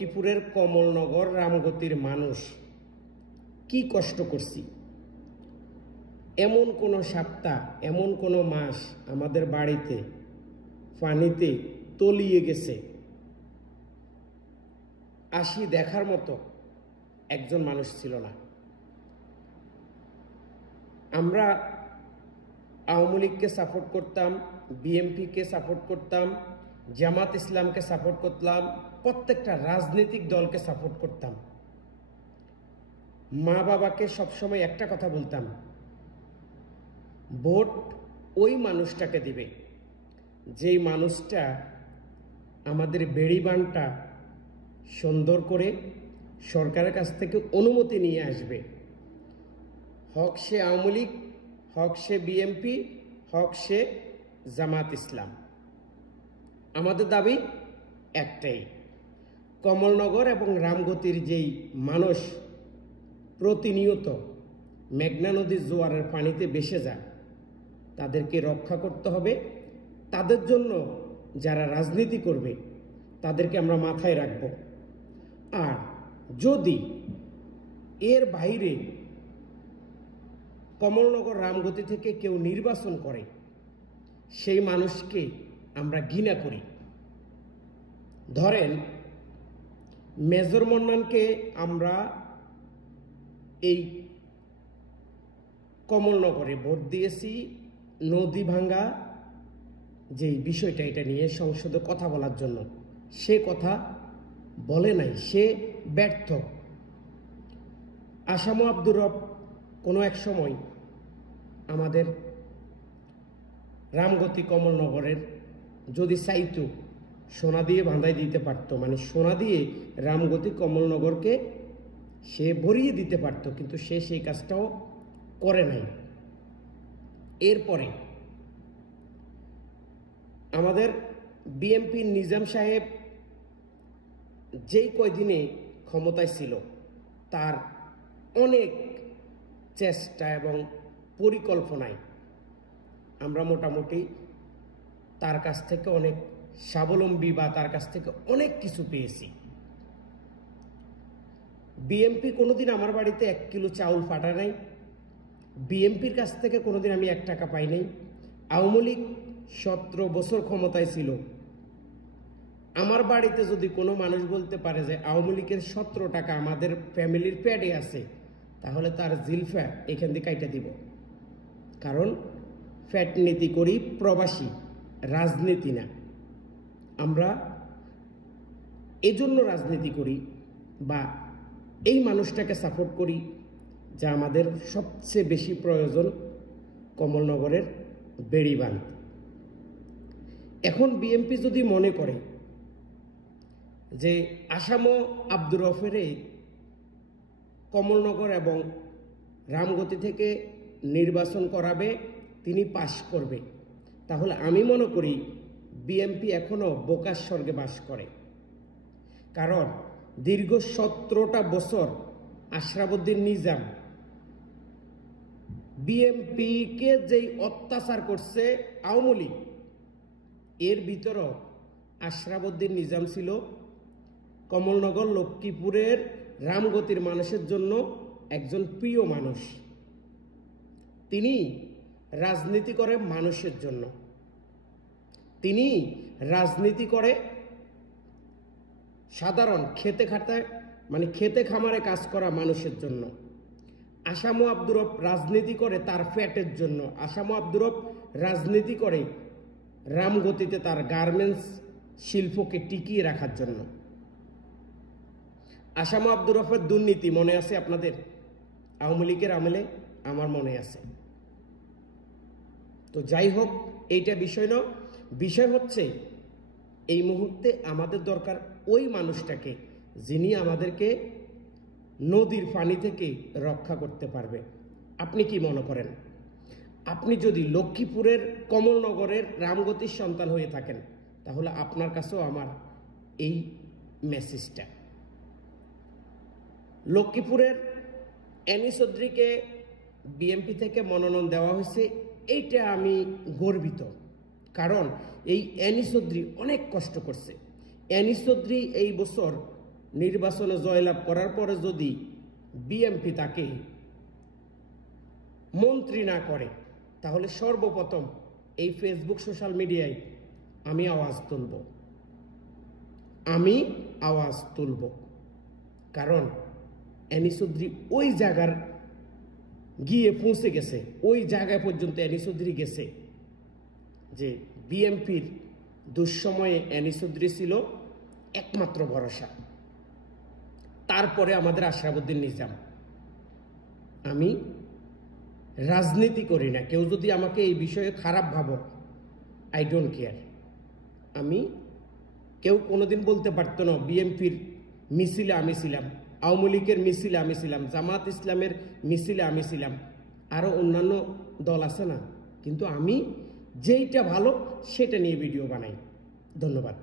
লক্ষ্মীপুরের কমলনগর রামগতির মানুষ কি কষ্ট করছি। এমন কোনো সপ্তাহ, এমন কোনো মাস আমাদের বাড়িতে পানিতে তলিয়ে গেছে, আসি দেখার মতো একজন মানুষ ছিল না। আমরা আওয়ামী লীগকে সাপোর্ট করতাম, বিএনপিকে সাপোর্ট করতাম, জামাত ইসলামকে সাপোর্ট করতাম, প্রত্যেকটা রাজনৈতিক দলকে সাপোর্ট করতাম। মা বাবাকে সবসময় একটা কথা বলতাম, ভোট ওই মানুষটাকে দিবে যেই মানুষটা আমাদের বেড়িবাঁধটা সুন্দর করে সরকারের কাছ থেকে অনুমতি নিয়ে আসবে। হক সে আওয়ামী লীগ, হক সে বিএনপি, হক সে জামাত ইসলাম, আমাদের দাবি একটাই, কমলনগর এবং রামগতির যেই মানুষ প্রতিনিয়ত মেঘনা নদীর জোয়ারের পানিতে ভেসে যায়, তাদেরকে রক্ষা করতে হবে। তাদের জন্য যারা রাজনীতি করবে তাদেরকে আমরা মাথায় রাখব। আর যদি এর বাইরে কমলনগর রামগতি থেকে কেউ নির্বাচন করে, সেই মানুষকে আমরা ঘৃণা করি। ধরেন মেজর মন্নানকে আমরা এই কমলনগরে ভোট দিয়েছি নদী ভাঙ্গা যেই বিষয়টা, এটা নিয়ে সংসদে কথা বলার জন্য। সে কথা বলে নাই, সে ব্যর্থ। আসামু আব্দুর রব কোনো এক সময় আমাদের রামগতি কমলনগরের যদি চাইতো সোনা দিয়ে বাঁধাই দিতে পারতো, মানে সোনা দিয়ে রামগতি কমলনগরকে সে ভরিয়ে দিতে পারত, কিন্তু সে সেই কাজটাও করে নাই। এরপরে আমাদের বিএনপির নিজাম সাহেব যেই কয়দিনে ক্ষমতায় ছিল, তার অনেক চেষ্টা এবং পরিকল্পনায় আমরা মোটামুটি তার কাছ থেকে অনেক স্বাবলম্বী বা তার কাছ থেকে অনেক কিছু পেয়েছি। বিএনপি কোনোদিন আমার বাড়িতে 1 কিলো চাউল পাঠায় নাই, বিএনপির কাছ থেকে কোনোদিন আমি 1 টাকা পাই নাই। আওয়ামী লীগ 17 বছর ক্ষমতায় ছিল, আমার বাড়িতে যদি কোনো মানুষ বলতে পারে যে আওয়ামী লীগের 17 টাকা আমাদের ফ্যামিলির প্যাডে আছে, তাহলে তার জিলফা এখান থেকে কাইটা দিব। কারণ ফ্যাট নীতি করি, প্রবাসী, রাজনীতি না। আমরা এজন্য রাজনীতি করি বা এই মানুষটাকে সাপোর্ট করি যা আমাদের সবচেয়ে বেশি প্রয়োজন, কমলনগরের বেড়িবাঁধ। এখন বিএনপি যদি মনে করে যে আসামু আব্দুর রফেরে কমলনগর এবং রামগতি থেকে নির্বাচন করাবে, তিনি পাশ করবে, তাহলে আমি মনে করি বিএনপি এখনো বোকার স্বর্গে বাস করে। কারণ দীর্ঘ 17টা বছর আশরাফুদ্দিন নিজাম বিএনপিকে যেই অত্যাচার করছে আওয়ামী লীগ, এর ভিতরও আশরাফুদ্দিন নিজাম ছিল কমলনগর লক্ষ্মীপুরের রামগতির মানুষের জন্য একজন প্রিয় মানুষ। তিনি রাজনীতি করে মানুষের জন্য, তিনি রাজনীতি করে সাধারণ খেতে খামারে কাজ করা মানুষের জন্য। আসামু আব্দুর রব রাজনীতি করে তার ফ্যাটের জন্য, আসামু আব্দুর রব রাজনীতি করে রামগতিতে তার গার্মেন্টস শিল্পকে টিকিয়ে রাখার জন্য। আসামু আব্দুর রফের দুর্নীতি মনে আছে আপনাদের? আওয়ামী লীগের আমলে আমার মনে আছে। তো যাই হোক, এইটা বিষয় না। বিষয় হচ্ছে এই মুহূর্তে আমাদের দরকার ওই মানুষটাকে যিনি আমাদেরকে নদীর পানি থেকে রক্ষা করতে পারবে। আপনি কি মনে করেন? আপনি যদি লক্ষ্মীপুরের কমলনগরের রামগতির সন্তান হয়ে থাকেন, তাহলে আপনার কাছেও আমার এই মেসেজটা। লক্ষ্মীপুরের এনি চৌধুরীকে বিএনপি থেকে মনোনয়ন দেওয়া হয়েছে, এইটা আমি গর্বিত। কারণ এই এনি চৌধুরী অনেক কষ্ট করছে। এনি চৌধুরী এই বছর নির্বাচনে জয়লাভ করার পরে যদি বিএনপি তাকে মন্ত্রী না করে, তাহলে সর্বপ্রথম এই ফেসবুক সোশ্যাল মিডিয়ায় আমি আওয়াজ তুলব। কারণ এনি চৌধুরী ওই জায়গার গিয়ে পৌঁছে গেছে, ওই জায়গায় পর্যন্ত এনি চৌধুরী গেছে যে বিএনপির দুঃসময়ে এনি চৌধুরী ছিল একমাত্র ভরসা। তারপরে আমাদের আশরাফুদ্দিন নিজাম। আমি রাজনীতি করি না, কেউ যদি আমাকে এই বিষয়ে খারাপ ভাবো, আই ডোন্ট কেয়ার। কেউ কোনোদিন বলতে পারতো না বিএনপির মিছিলে আমি ছিলাম, আওয়ামী লীগের মিছিলে আমি ছিলাম, জামাত ইসলামের মিছিলে আমি ছিলাম, আরও অন্যান্য দল আছে না, কিন্তু আমি যেইটা ভালো সেটা নিয়ে ভিডিও বানাই। ধন্যবাদ।